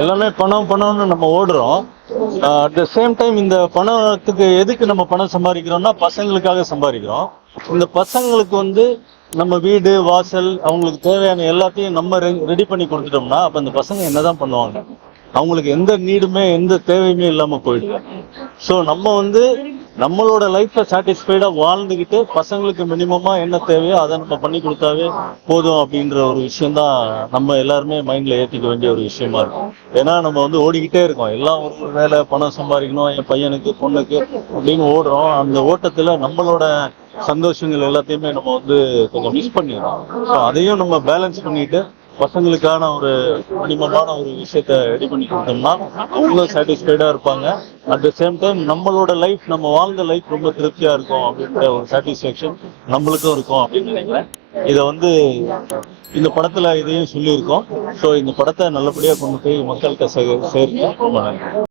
எல்லாமே பணம் பணம்னு நம்ம ஓடுறோம். அட் த சேம் டைம் இந்த பணத்துக்கு எதுக்கு நம்ம பணம் சம்பாதிக்கிறோம்னா பசங்களுக்காக சம்பாதிக்கிறோம். இந்த பசங்களுக்கு நம்ம வீடு வாசல் அவங்களுக்கு தேவையான எல்லாத்தையும் நம்ம ரெடி பண்ணி கொடுத்துட்டோம்னா அப்ப இந்த பசங்க என்னதான் பண்ணுவாங்க? அவங்களுக்கு எந்த நீடுமே எந்த தேவையுமே இல்லாம போயிடுது. ஸோ நம்ம நம்மளோட லைஃப்பை சாட்டிஸ்ஃபைடா வாழ்ந்துக்கிட்டு பசங்களுக்கு மினிமமா என்ன தேவையோ அதை நம்ம பண்ணி கொடுத்தாவே போதும் அப்படின்ற ஒரு விஷயம்தான் நம்ம எல்லாருமே மைண்ட்ல ஏற்றிக்க வேண்டிய ஒரு விஷயமா இருக்கும். ஏன்னா நம்ம ஓடிக்கிட்டே இருக்கோம், எல்லாம் ஒரு வேலை, பணம் சம்பாதிக்கணும், என் பையனுக்கு பொண்ணுக்கு அப்படின்னு ஓடுறோம். அந்த ஓட்டத்துல நம்மளோட சந்தோஷங்கள் எல்லாத்தையுமே நம்ம கொஞ்சம் மிஸ் பண்ணிடுறோம். ஸோ அதையும் நம்ம பேலன்ஸ் பண்ணிட்டு பசங்களுக்கான ஒரு மினிமமான ஒரு விஷயத்த ரெடி பண்ணி கொடுத்தோம்னா அவங்களும் சாட்டிஸ்ஃபைடா இருப்பாங்க. அட் த சேம் டைம் நம்மளோட லைஃப், நம்ம வாழ்ந்த லைஃப் ரொம்ப திருப்தியா இருக்கும் அப்படின்ற ஒரு சாட்டிஸ்ஃபேக்ஷன் நம்மளுக்கும் இருக்கும் அப்படின்னு நினைக்கிறேன். இதை இந்த படத்துல இதையும் சொல்லியிருக்கோம். ஸோ இந்த படத்தை நல்லபடியா கொண்டு போய் மக்கள்கிட்ட சேர்த்து ரொம்ப நன்றி.